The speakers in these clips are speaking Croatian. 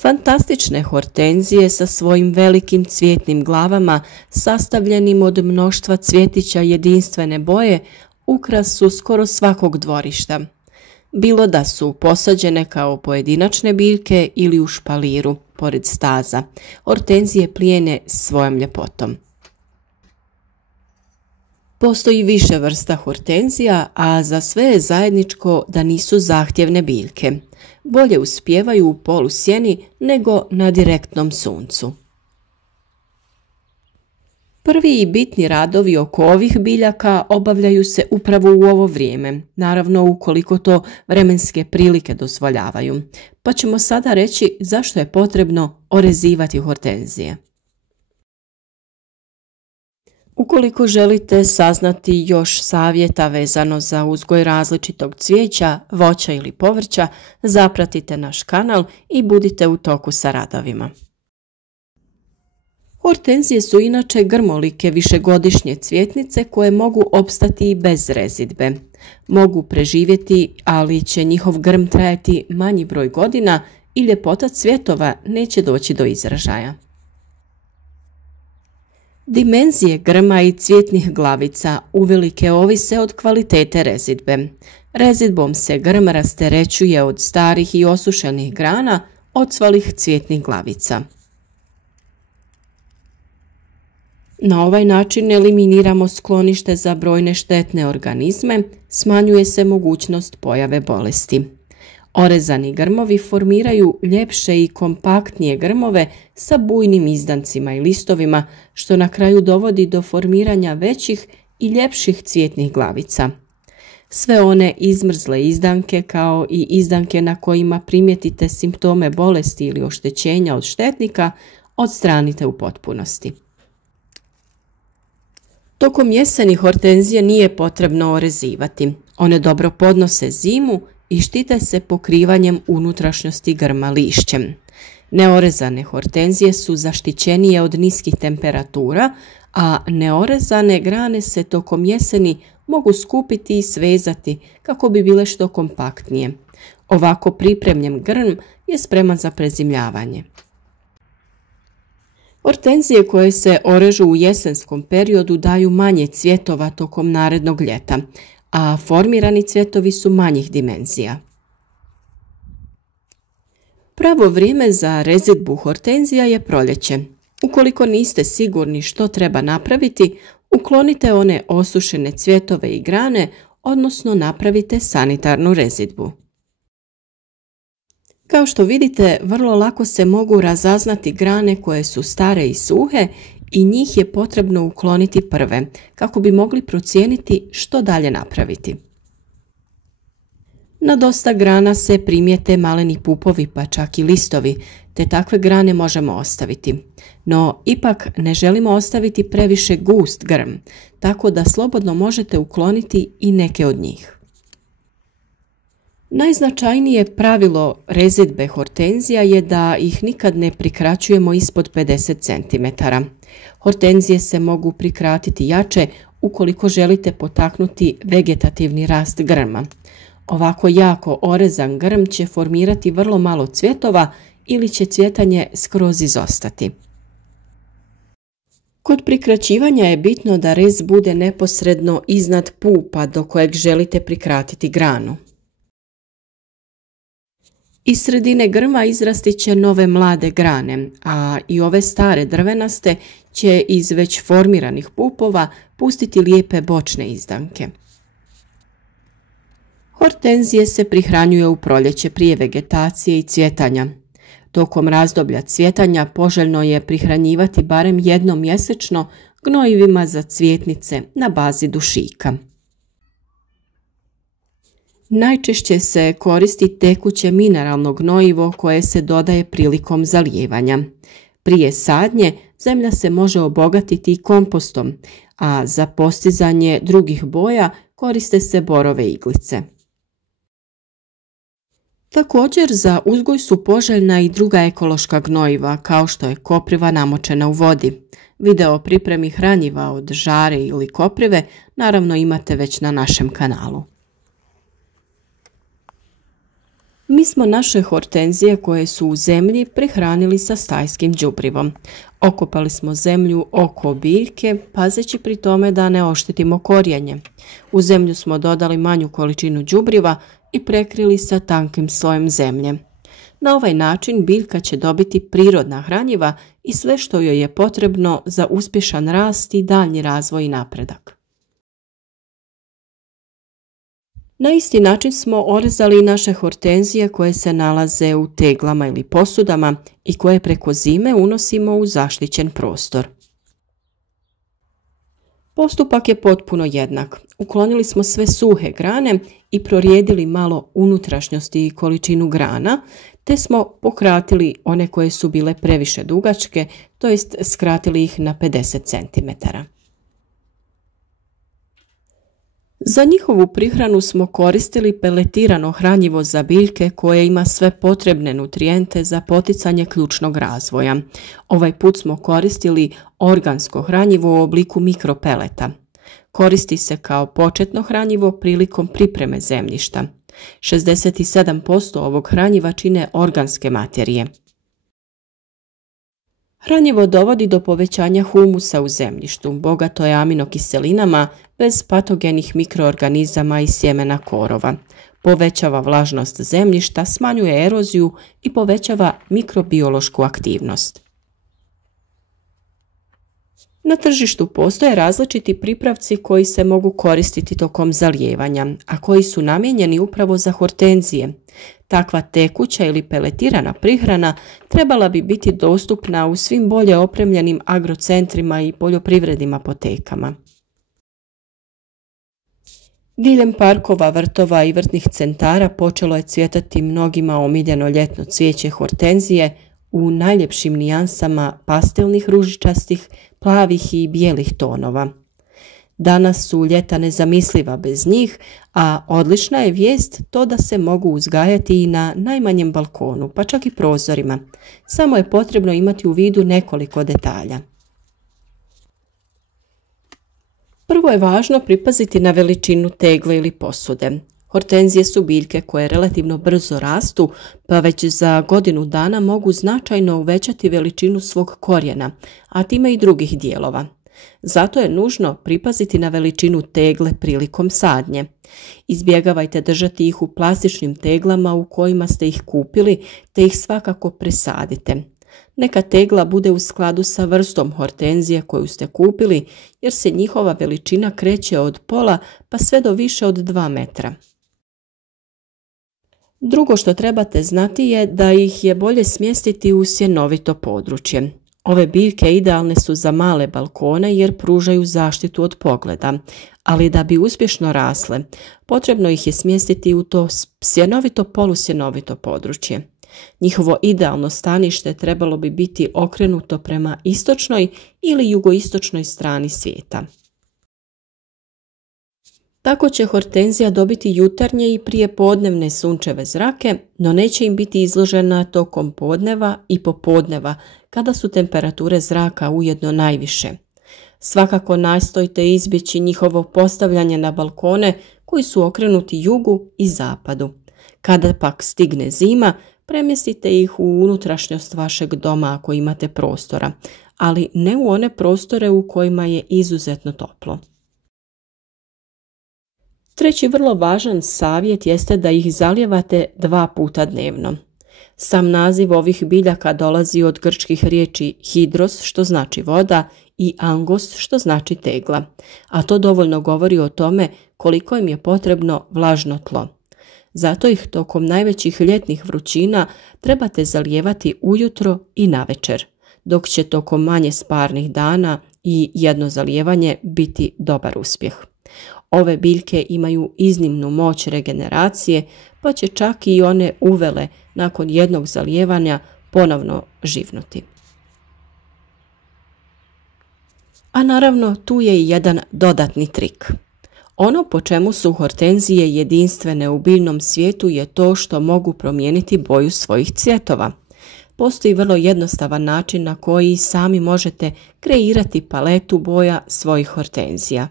Fantastične hortenzije sa svojim velikim cvjetnim glavama, sastavljenim od mnoštva cvjetića jedinstvene boje, ukras su skoro svakog dvorišta. Bilo da su posađene kao pojedinačne biljke ili u špaliru, pored staza, hortenzije plijene svojom ljepotom. Postoji više vrsta hortenzija, a za sve je zajedničko da nisu zahtjevne biljke. Bolje uspijevaju u polusjeni nego na direktnom suncu. Prvi i bitni radovi oko ovih biljaka obavljaju se upravo u ovo vrijeme, naravno ukoliko to vremenske prilike dozvoljavaju, pa ćemo sada reći zašto je potrebno orezivati hortenzije. Ukoliko želite saznati još savjeta vezano za uzgoj različitog cvijeća, voća ili povrća, zapratite naš kanal i budite u toku sa radovima. Hortenzije su inače grmolike višegodišnje cvjetnice koje mogu opstati i bez rezidbe. Mogu preživjeti, ali će njihov grm trajati manji broj godina i ljepota cvjetova neće doći do izražaja. Dimenzije grma i cvjetnih glavica uvelike ovise od kvalitete rezidbe. Rezidbom se grm rasterećuje od starih i osušenih grana, odsvalih cvjetnih glavica. Na ovaj način eliminiramo sklonište za brojne štetne organizme, smanjuje se mogućnost pojave bolesti. Orezani grmovi formiraju ljepše i kompaktnije grmove sa bujnim izdancima i listovima, što na kraju dovodi do formiranja većih i ljepših cvjetnih glavica. Sve one izmrzle izdanke kao i izdanke na kojima primijetite simptome bolesti ili oštećenja od štetnika odstranite u potpunosti. Tokom jeseni hortenzije nije potrebno orezivati. One dobro podnose zimu i štite se pokrivanjem unutrašnjosti grma lišćem. Neorezane hortenzije su zaštićenije od niskih temperatura, a neorezane grane se tokom jeseni mogu skupiti i svezati kako bi bile što kompaktnije. Ovako pripremljen grm je spreman za prezimljavanje. Hortenzije koje se orežu u jesenskom periodu daju manje cvjetova tokom narednog ljeta, a formirani cvjetovi su manjih dimenzija. Pravo vrijeme za rezidbu hortenzija je proljeće. Ukoliko niste sigurni što treba napraviti, uklonite one osušene cvjetove i grane, odnosno napravite sanitarnu rezidbu. Kao što vidite, vrlo lako se mogu razaznati grane koje su stare i suhe i njih je potrebno ukloniti prve, kako bi mogli procijeniti što dalje napraviti. Na dosta grana se primijete maleni pupovi pa čak i listovi, te takve grane možemo ostaviti. No, ipak ne želimo ostaviti previše gust grm, tako da slobodno možete ukloniti i neke od njih. Najznačajnije pravilo rezidbe hortenzija je da ih nikad ne prikraćujemo ispod 50 cm. Hortenzije se mogu prikratiti jače ukoliko želite potaknuti vegetativni rast grma. Ovako jako orezan grm će formirati vrlo malo cvjetova ili će cvjetanje skroz izostati. Kod prikraćivanja je bitno da rez bude neposredno iznad pupa do kojeg želite prikratiti granu. Iz sredine grma izrasti će nove mlade grane, a i ove stare drvenaste će iz već formiranih pupova pustiti lijepe bočne izdanke. Hortenzije se prihranjuje u proljeće prije vegetacije i cvjetanja. Tokom razdoblja cvjetanja poželjno je prihranjivati barem jednom mjesečno gnojivima za cvjetnice na bazi dušika. Najčešće se koristi tekuće mineralno gnojivo koje se dodaje prilikom zalijevanja. Prije sadnje zemlja se može obogatiti i kompostom, a za postizanje drugih boja koriste se borove iglice. Također za uzgoj su poželjna i druga ekološka gnojiva kao što je kopriva namočena u vodi. Video o pripremi hranjiva od žare ili koprive naravno imate već na našem kanalu. Mi smo naše hortenzije koje su u zemlji prehranili sa stajskim đubrivom. Okopali smo zemlju oko biljke, pazeći pri tome da ne oštetimo korijenje. U zemlju smo dodali manju količinu đubriva i prekrili sa tankim slojem zemlje. Na ovaj način biljka će dobiti prirodna hranjiva i sve što joj je potrebno za uspješan rast i daljnji razvoj i napredak. Na isti način smo orezali naše hortenzije koje se nalaze u teglama ili posudama i koje preko zime unosimo u zaštićen prostor. Postupak je potpuno jednak. Uklonili smo sve suhe grane i prorijedili malo unutrašnjosti i količinu grana, te smo pokratili one koje su bile previše dugačke, to jest skratili ih na 50 cm. Za njihovu prihranu smo koristili peletirano hranjivo za biljke koje ima sve potrebne nutrijente za poticanje ključnog razvoja. Ovaj put smo koristili organsko hranjivo u obliku mikropeleta. Koristi se kao početno hranjivo prilikom pripreme zemljišta. 67% ovog hranjiva čine organske materije. Hranjivo dovodi do povećanja humusa u zemljištu, bogato je aminokiselinama, bez patogenih mikroorganizama i sjemena korova. Povećava vlažnost zemljišta, smanjuje eroziju i povećava mikrobiološku aktivnost. Na tržištu postoje različiti pripravci koji se mogu koristiti tokom zalijevanja, a koji su namijenjeni upravo za hortenzije. Takva tekuća ili peletirana prihrana trebala bi biti dostupna u svim bolje opremljenim agrocentrima i poljoprivrednim apotekama. Diljem parkova, vrtova i vrtnih centara počelo je cvjetati mnogima omiljeno ljetno cvijeće hortenzije u najljepšim nijansama pastelnih ružičastih, plavih i bijelih tonova. Danas su ljeta nezamisliva bez njih, a odlična je vijest to da se mogu uzgajati i na najmanjem balkonu, pa čak i prozorima. Samo je potrebno imati u vidu nekoliko detalja. Prvo je važno pripaziti na veličinu tegle ili posude. Hortenzije su biljke koje relativno brzo rastu, pa već za godinu dana mogu značajno uvećati veličinu svog korijena, a time i drugih dijelova. Zato je nužno pripaziti na veličinu tegle prilikom sadnje. Izbjegavajte držati ih u plastičnim teglama u kojima ste ih kupili, te ih svakako presadite. Neka tegla bude u skladu sa vrstom hortenzije koju ste kupili, jer se njihova veličina kreće od pola pa sve do više od 2 metra. Drugo što trebate znati je da ih je bolje smjestiti u sjenovito područje. Ove biljke idealne su za male balkone jer pružaju zaštitu od pogleda, ali da bi uspješno rasle, potrebno ih je smjestiti u to sjenovito polusjenovito područje. Njihovo idealno stanište trebalo bi biti okrenuto prema istočnoj ili jugoistočnoj strani svijeta. Tako će hortenzija dobiti jutarnje i prijepodnevne sunčeve zrake, no neće im biti izložena tokom podneva i popodneva, kada su temperature zraka ujedno najviše. Svakako nastojte izbjeći njihovo postavljanje na balkone koji su okrenuti jugu i zapadu. Kada pak stigne zima, premjestite ih u unutrašnjost vašeg doma ako imate prostora, ali ne u one prostore u kojima je izuzetno toplo. Treći vrlo važan savjet jeste da ih zalijevate 2 puta dnevno. Sam naziv ovih biljaka dolazi od grčkih riječi hidros, što znači voda, i angos, što znači tegla, a to dovoljno govori o tome koliko im je potrebno vlažno tlo. Zato ih tokom najvećih ljetnih vrućina trebate zalijevati ujutro i navečer, dok će tokom manje sparnih dana i jedno zalijevanje biti dobar uspjeh. Ove biljke imaju iznimnu moć regeneracije, pa će čak i one uvele nakon jednog zalijevanja ponovno živnuti. A naravno tu je i jedan dodatni trik. Ono po čemu su hortenzije jedinstvene u biljnom svijetu je to što mogu promijeniti boju svojih cvjetova. Postoji vrlo jednostavan način na koji sami možete kreirati paletu boja svojih hortenzija.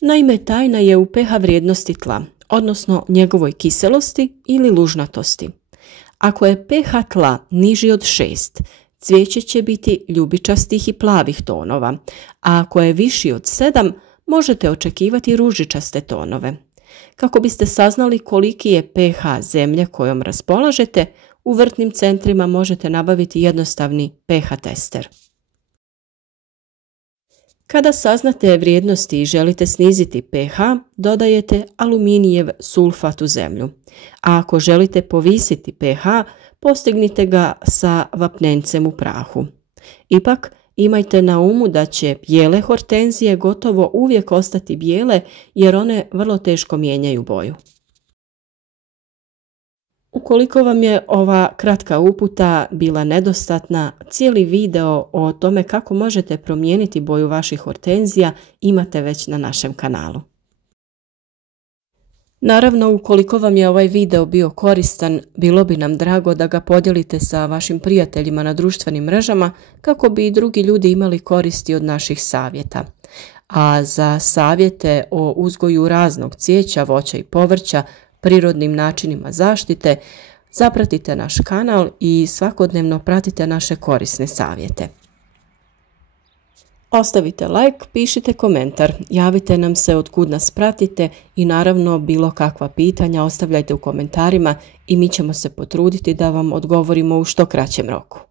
Naime, tajna je u pH vrijednosti tla. odnosno njegovoj kiselosti ili lužnatosti. Ako je pH tla niži od 6, cvijeće će biti ljubičastih i plavih tonova, a ako je viši od 7, možete očekivati ružičaste tonove. Kako biste saznali koliki je pH zemlje kojom raspolažete, u vrtnim centrima možete nabaviti jednostavni pH tester. Kada saznate vrijednosti i želite sniziti pH, dodajete aluminijev sulfat u zemlju. A ako želite povisiti pH, postignite ga sa vapnencem u prahu. Ipak, imajte na umu da će bijele hortenzije gotovo uvijek ostati bijele jer one vrlo teško mijenjaju boju. Ukoliko vam je ova kratka uputa bila nedostatna, cijeli video o tome kako možete promijeniti boju vaših hortenzija imate već na našem kanalu. Naravno, ukoliko vam je ovaj video bio koristan, bilo bi nam drago da ga podijelite sa vašim prijateljima na društvenim mrežama kako bi i drugi ljudi imali koristi od naših savjeta. A za savjete o uzgoju raznog cvijeća, voća i povrća, prirodnim načinima zaštite, zapratite naš kanal i svakodnevno pratite naše korisne savjete. Ostavite like, pišite komentar, javite nam se od kud nas pratite i naravno bilo kakva pitanja ostavljajte u komentarima i mi ćemo se potruditi da vam odgovorimo u što kraćem roku.